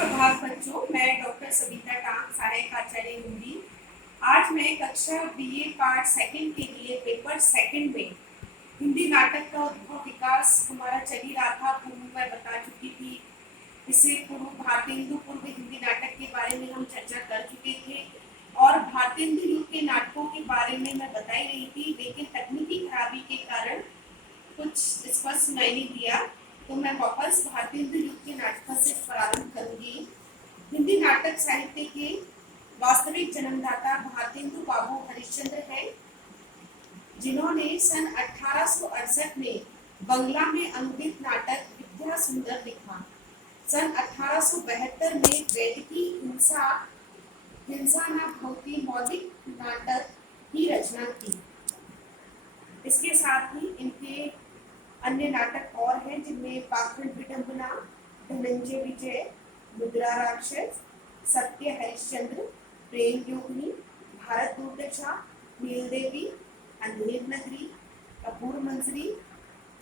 सुप्रभात बच्चों, मैं डॉक्टर सविता टांग, सहायक आचार्य हिंदी। आज मैं कक्षा बीए पार्ट सेकंड के लिए पेपर सेकंड में हिंदी नाटक का उद्भव विकास हमारा चल ही रहा था। पूर्व मैं बता चुकी थी। इससे पूर्व भारतेंदु पूर्व हिंदी नाटक के बारे में हम चर्चा कर चुके थे और भारतेंदु युग के नाटकों के बारे में मैं बता ही रही थी, लेकिन तकनीकी खराबी के कारण कुछ स्पष्ट सुनाई नहीं दिया। तो मैं वापस भारतेंदु युग के नाटकों से प्रारंभ करूंगी। हिंदी नाटक साहित्य के वास्तविक जन्मदाता भारतेंदु बाबू हरिश्चंद्र हैं, जिन्होंने सन 1868 में बंगला में अनुदित नाटक विद्या सुंदर लिखा। सन 1872 में वैदिकी हिंसा न भवती मौलिक नाटक की रचना की। इसके साथ ही इनके अन्य नाटक और हैं, जिनमें पाखंड विडंबना, धनंजय विजय, मुद्रा राक्षस, सत्य हरिश्चंद्र, प्रेम योगिनी, भारत दुर्दशा, नीलदेवी, अंधेर नगरी, कपूर मंजरी,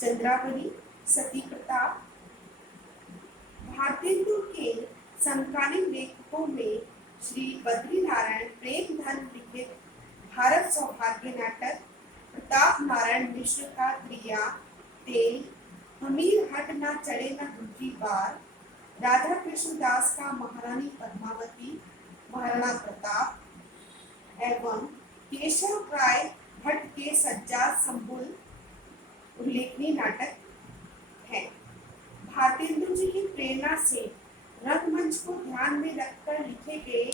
चंद्रावली, सती प्रताप। भारतेंदु के समकालीन लेखकों में श्री बद्री नारायण प्रेमधन लिखित भारत सौभाग्य नाटक, प्रताप नारायण मिश्र का क्रिया तेल, हमीर हट ना चढ़े ना दूसरी बार, राधा कृष्ण दास का महारानी पद्मावती, महाराणा प्रताप एवं केशव राय भट्ट के सज्जा संबुल उल्लेखनीय नाटक है। भारतेंदु जी की प्रेरणा से रंगमंच को ध्यान में रखकर लिखे गए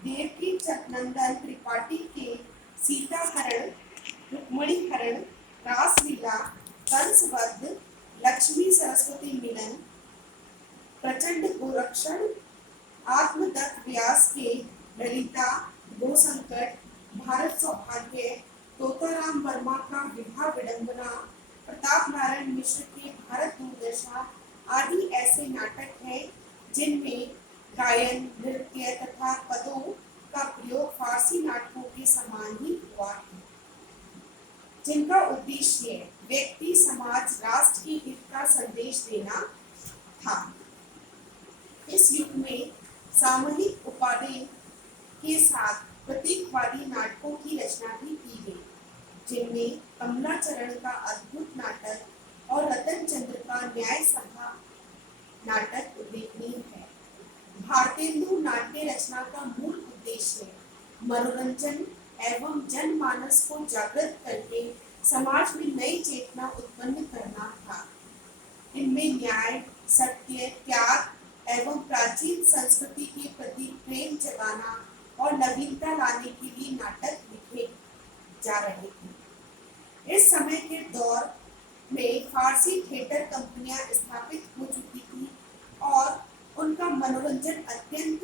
देवकी नंदन त्रिपाठी के सीताहरण, रुक्मणी हरण, रासलीला, कंसवध, लक्ष्मी सरस्वती मिलन, प्रचंड गोरक्षण, आत्मदत्त व्यास के ललिता, गो संकट, भारत सौभाग्य, तोताराम वर्मा का विवाह विडंबना, प्रताप नारायण मिश्र के भारत दुर्दशा आदि ऐसे नाटक हैं जिनमें गायन, नृत्य तथा पदों का प्रयोग फारसी नाटकों के समान ही हुआ है, जिनका उद्देश्य व्यक्ति, समाज, राष्ट्र के हित का संदेश देना था। इस युग में सामूहिक उपादेय के साथ प्रतीकवादी नाटकों की रचना भी की गई, जिनमें कमलाचरण का अद्भुत नाटक और रतन चंद्र का न्याय सभा नाटक उल्लेखनीय है। भारतेंदु नाट्य रचना का मूल उद्देश्य मनोरंजन एवं जनमानस को जागृत करके समाज में नई चेतना उत्पन्न करना था। इनमें न्याय, सत्य, त्याग एवं प्राचीन संस्कृति के प्रति प्रेम जगाना और नवीनता लाने के लिए नाटक लिखे जा रहे थे। इस समय के दौर में फारसी थिएटर कंपनियां स्थापित हो चुकी थी और उनका मनोरंजन अत्यंत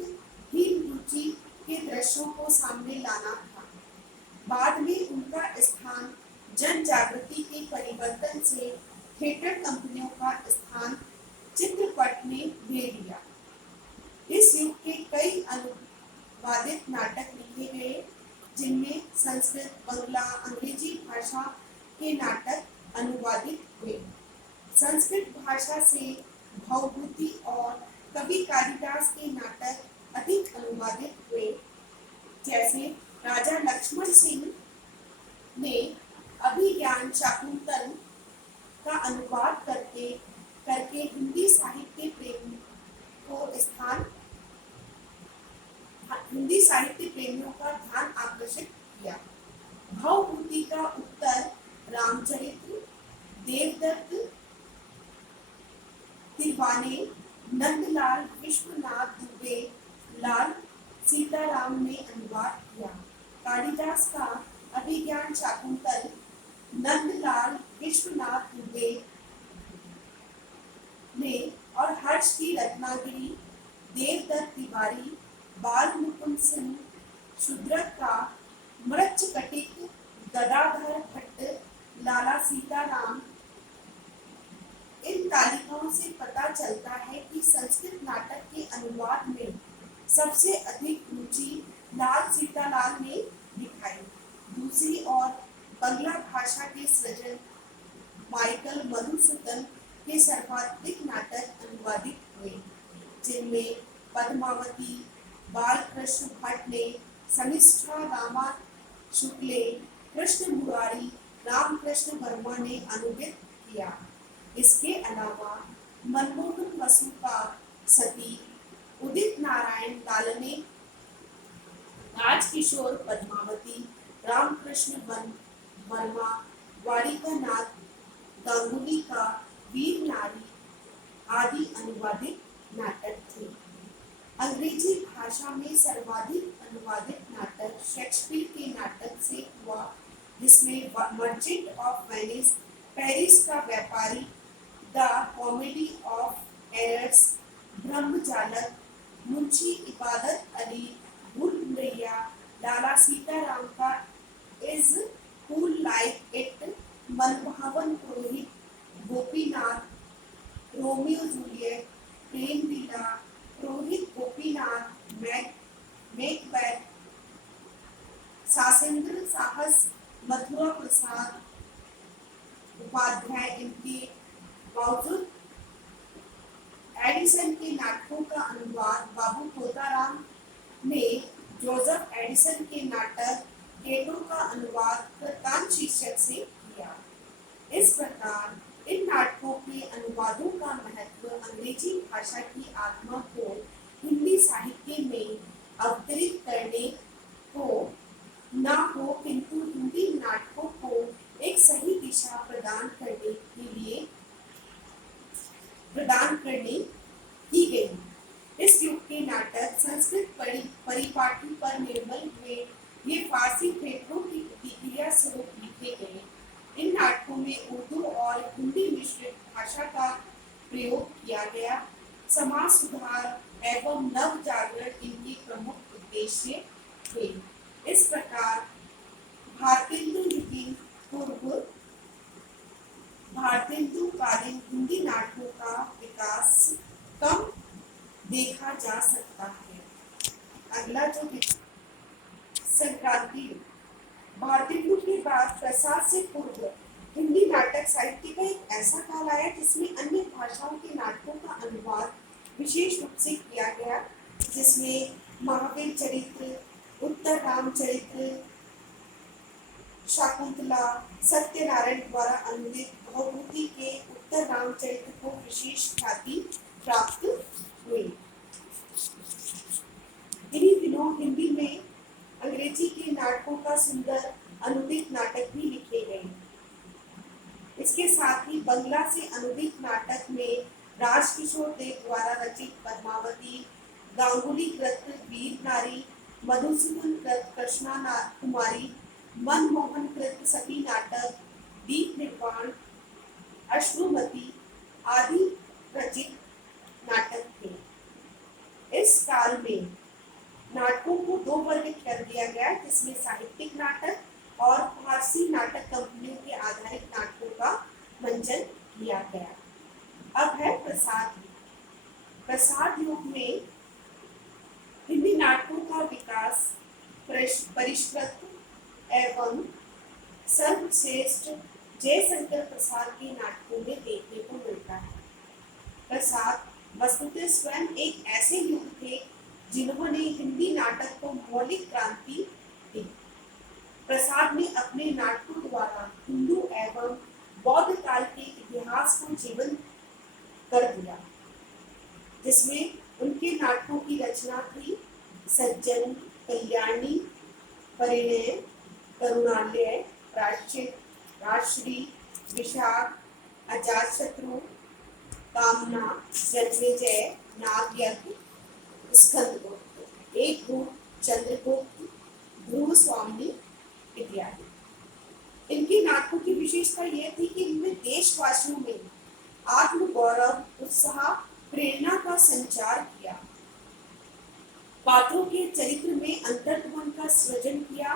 हीन रुचि के दृश्यों को सामने लाना था। बाद में उनका स्थान जन जागृति के परिवर्तन से थिएटर कंपनियों का स्थान चित्रपट में ले लिया। इस युग के कई अनुवादित नाटक लिखे गए, जिनमें संस्कृत, बंगला, अंग्रेजी भाषा के नाटक अनुवादित हुए। संस्कृत भाषा से भवभूति और कवि कालिदास के नाटक अधिक अनुवादित हुए, जैसे राजा लक्ष्मण सिंह ने अभिज्ञान शाकुंतल का अनुवाद करके हिंदी साहित्य प्रेमियों का ध्यान आकर्षित किया। भवभूति का उत्तर रामचरित्र, देवदत्त तिवाने, नंदलाल विश्वनाथ दुबे, लाल सीताराम ने अनुवाद किया। कालिदास का अभिज्ञान शाकुंतल नंदलाल विश्वनाथ दुबे ने और हर्ष की रत्नागिरी, देवदत्त तिवारी, बाल मुकुंद सिंह शूद्रक का मृच्छकटिक, गदाधर भट्ट, लाला सीताराम। इन तालिकाओं से पता चलता है कि संस्कृत नाटक के अनुवाद में सबसे अधिक रुचि लाल सीतालाल ने दिखाई। दूसरी ओर बंगला भाषा के सृजन माइकल मधुसूदन के सर्वाधिक नाटक अनुवादित हुए, जिनमें पद्मावती, बालकृष्ण भट्ट ने शनिष्ठा, रामा शुक्ले, कृष्ण मुरारी, रामकृष्ण वर्मा ने अनुदित किया। इसके अलावा मनमोहन वसु का सती, उदित नारायण तालने, राजकिशोर पद्मावती, रामकृष्ण वर्मा, वारिका नाथ गांगुली का वीर नारी आदि अनुवादित नाटक थे। अंग्रेजी भाषा में सर्वाधिक अनुवादित नाटक शेक्सपियर के नाटक से हुआ, जिसमें मर्चेंट ऑफ वेनिस, पेरिस का व्यापारी, the comedy of errors, Brahmajalak, Munshi Ibadat Ali, भूल भुलैया, लाला सीताराम का is cool like it, Manbhavan Purohit, Gopinath, Romeo Juliet, Prem Leela, Purohit Gopinath, Macbeth, Sasendra Sahas, Mathura Prasad Upadhyay, इनके बावजूद एडिसन के नाटकों का अनुवाद बाबू कोताराम ने जोसेफ एडिसन के नाटक केटो का अनुवाद वृत्तांत शीर्षक से किया। इस प्रकार इन नाटकों के अनुवादों का महत्व अंग्रेजी भाषा की आत्मा को हिंदी साहित्य में अवतरित करने को न हो, किंतु हिंदी नाटकों को एक सही दिशा प्रदान करने की गई। इस युग के नाटक संस्कृत परिपाटी पर निर्भर हुए, ये फारसी थिएटरों की प्रतिक्रिया स्वरूप लिखे गए। इन नाटकों में उर्दू और हिंदी मिश्रित भाषा का प्रयोग किया गया। समाज सुधार एवं नव जागरण इनके प्रमुख उद्देश्य थे। इस प्रकार भारतेंदुकालीन हिंदी नाटकों का विकास कम देखा जा सकता है। अगला जो संक्रांति, भारतेंदु के बाद प्रसाद से पूर्व हिंदी नाटक साहित्य का एक ऐसा काल आया जिसमें अन्य भाषाओं के नाटकों का अनुवाद विशेष रूप से किया गया, जिसमें महावीर चरित्र, उत्तर रामचरित्र, शाकुंतला, सत्यनारायण द्वारा अनुदित भवभूति के उत्तर रामचरित्र को विशेष ख्याति प्राप्त हुई। इन्हीं दिनों हिंदी में अंग्रेजी के नाटकों का सुंदर अनुदित नाटक भी लिखे गए। इसके साथ ही बंगला से अनुदित नाटक में राजकिशोर देव द्वारा रचित पद्मावती, गांगुली कृत वीर नारी, मधुसूदन कृत कृष्णा कुमारी, मनमोहन कृत सती नाटक, दीप निर्वाण, अश्रुमती आदि रचित नाटक थे। इस काल में नाटकों को दो वर्ग कर दिया गया, जिसमें साहित्यिक नाटक और फारसी नाटक कंपनियों के आधारित नाटकों का मंचन किया गया। अब है प्रसाद। प्रसाद युग में हिंदी नाटकों का विकास परिष्कृत एवं सर्वश्रेष्ठ जयशंकर प्रसाद के नाटकों में देखने को मिलता है। प्रसाद वस्तुतः स्वयं एक ऐसे युग थे जिन्होंने हिंदी नाटक को मौलिक क्रांति दी। प्रसाद ने अपने नाटकों द्वारा हिंदू एवं बौद्ध काल के इतिहास को जीवंत कर दिया, जिसमें उनके नाटकों की रचना थी सज्जन, कल्याणी, परिणय, करुणालय, प्रायश्चित, राजश्री, विशाख, अजातशत्रु, कामना, जन्मेजय, नागयज्ञ, स्कंदगुप्त, एकभूत, चंद्रगुप्त, ध्रुव स्वामी इत्यादि। इनके नाटकों की विशेषता यह थी कि इनमें देशवासियों में आत्मगौरव, उत्साह, प्रेरणा का संचार किया, पात्रों के चरित्र में अंतर्द्वंद का सृजन किया,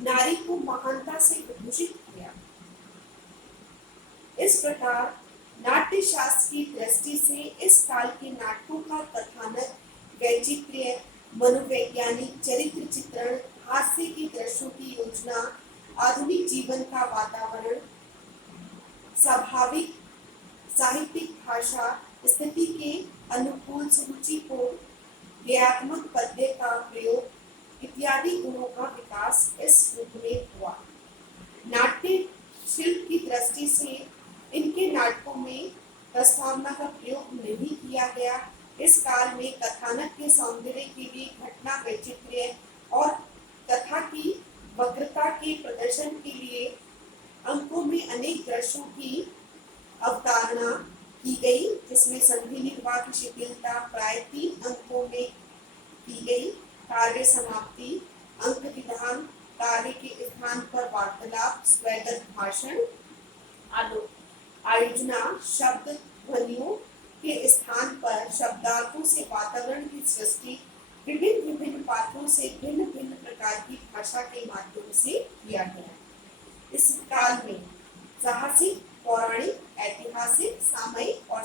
नारी को महानता से विभूषित किया। इस प्रकार नाट्य शास्त्र की दृष्टि से इस काल के नाटकों का कथानक, वैचित्र्य, मनोवैज्ञानिक चरित्र चित्रण, हास्य के दृश्यों की योजना, आधुनिक जीवन का वातावरण, स्वाभाविक साहित्यिक भाषा स्थिति के अनुकूल सुरुचिपूर्ण क्रियात्मक पद्य का प्रयोग इत्यादि गुणों का विकास इस युग में हुआ। नाट्य शिल्प की दृष्टि से इनके नाटकों में प्रस्तावना का प्रयोग नहीं किया गया। इस काल में कथानक के सौंदर्य के लिए घटना वैचित्र्य और कथा की वक्रता के प्रदर्शन के लिए अंकों में अनेक दृश्यों की अवतारणा की गई, जिसमें संधि निर्वाह की शिथिलता प्राय 3 अंकों में की गई। कार्य समाप्ति, अंक विधान, कार्य के स्थान पर वार्तालाप, स्वैगत भाषण, आयोजना, शब्द ध्वनियों के स्थान पर शब्दार्थों से वातावरण की सृष्टि, विभिन्न विभिन्न पात्रों से भिन्न भिन्न प्रकार की भाषा के माध्यम से किया गया। इस काल में साहसिक, पौराणिक, ऐतिहासिक, सामयिक और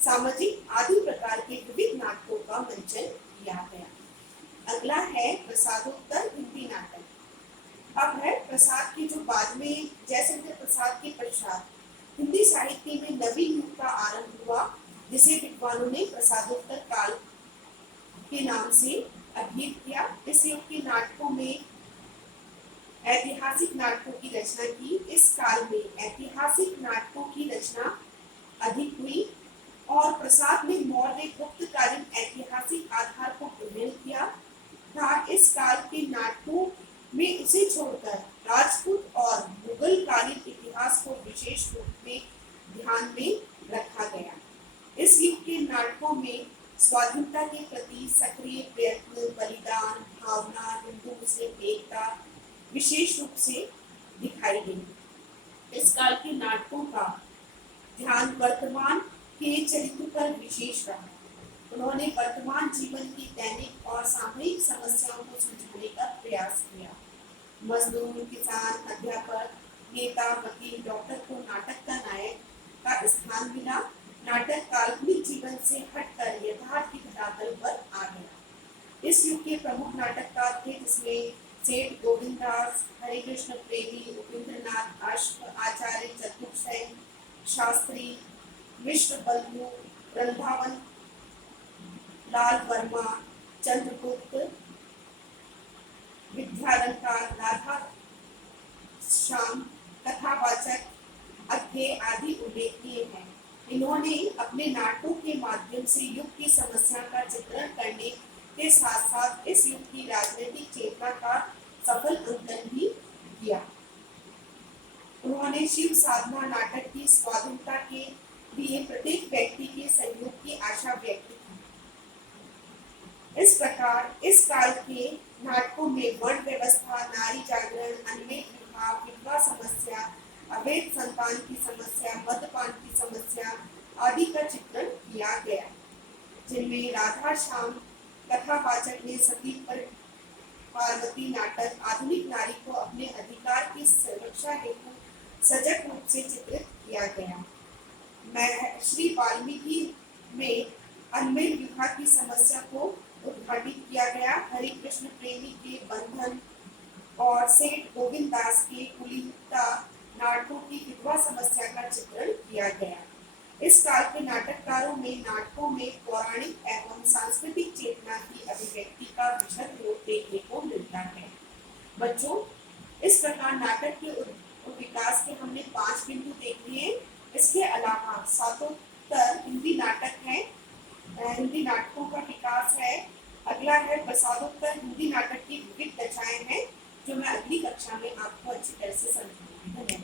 सामाजिक आदि प्रकार के विविध नाटकों का मंचन किया गया। अगला है प्रसादोत्तर हिंदी नाटक। अब है प्रसाद की जो बाद में जयशंकर प्रसाद के पश्चात हिंदी साहित्य में नवीन युग का आरंभ हुआ, जिसे विद्वानों ने प्रसादोत्तर काल के नाम से अभिहित किया। इस युग के नाटकों में ऐतिहासिक नाटकों की रचना की। इस काल में ऐतिहासिक नाटकों की रचना अधिक हुई और प्रसाद ने मौर्य गुप्तकालीन ऐतिहासिक आधार को ग्रहण किया था। इस काल के नाटकों में उसे छोड़कर राजपूत और मुगल कालीन इतिहास को विशेष रूप में ध्यान में रखा गया। इस युग के नाटकों में स्वाधीनता के प्रति सक्रिय प्रयत्न, बलिदान भावना, हिंदू मुस्लिम एकता विशेष रूप से दिखाई गई। इस काल के नाटकों का ध्यान वर्तमान के चरित्र पर विशेष रहा। उन्होंने वर्तमान जीवन की दैनिक और सामूहिक समस्याओं को सुलझाने का प्रयास किया। मजदूर, किसान, अध्यापक, नेता, वकील, डॉक्टर को नाटक का नायक का स्थान मिला। नाटक काल्पनिक जीवन से हटकर यथार्थ की धरातल पर आ गया। इस युग के प्रमुख नाटककार थे, जिसमें सेठ गोविंददास, हरे कृष्ण प्रेमी, उपेंद्रनाथ आचार्य, चतुर्सेन शास्त्री, मिश्र बल्लू, रंधावन, लाल वर्मा, चंद्रगुप्त, विद्यालंकार, राधा श्याम, कथावाचक, अज्ञेय आदि उल्लेखनीय हैं। इन्होंने अपने नाटकों के माध्यम से युग की समस्या का चित्रण करने के साथ साथ इस युग की राजनीतिक चेतना का सफल अंकन भी किया। उन्होंने शिव साधना नाटक की स्वाधीनता के लिए प्रत्येक व्यक्ति के सहयोग की आशा व्यक्त की। इस प्रकार इस काल के नाटकों में वर्ण व्यवस्था, नारी जागरण, अनमेल विवाह, विधवा समस्या, अवैध संतान की समस्या, मद्यपान की समस्या आदि का चित्रण किया गया, जिनमें राधा श्याम कथावाचक ने सती पर पार्वती नाटक आधुनिक नारी को अपने अधिकार की सुरक्षा हेतु सजग रूप से चित्रित किया गया। श्री वाल्मीकि में अनमेल विवाह की समस्या को उद्घाटित किया गया। हरे कृष्ण प्रेमी के बंधन और सेठ गोविंद दास के कुलीनता नाटकों की विधवा समस्या का चित्रण किया गया। इस काल के नाटककारों में नाटकों में पौराणिक एवं सांस्कृतिक चेतना की अभिव्यक्ति का विशद रूप देखने को मिलता है। बच्चों, इस प्रकार नाटक के विकास के हमने 5 बिंदु देख लिए। इसके अलावा सातोत्तर हिंदी नाटक है, हिंदी नाटकों का विकास है। अगला है प्रसादोत्तर हिंदी नाटक की विविध दशाएं हैं, जो मैं अगली कक्षा में आपको अच्छी तरह से समझाऊंगी। धन्यवाद।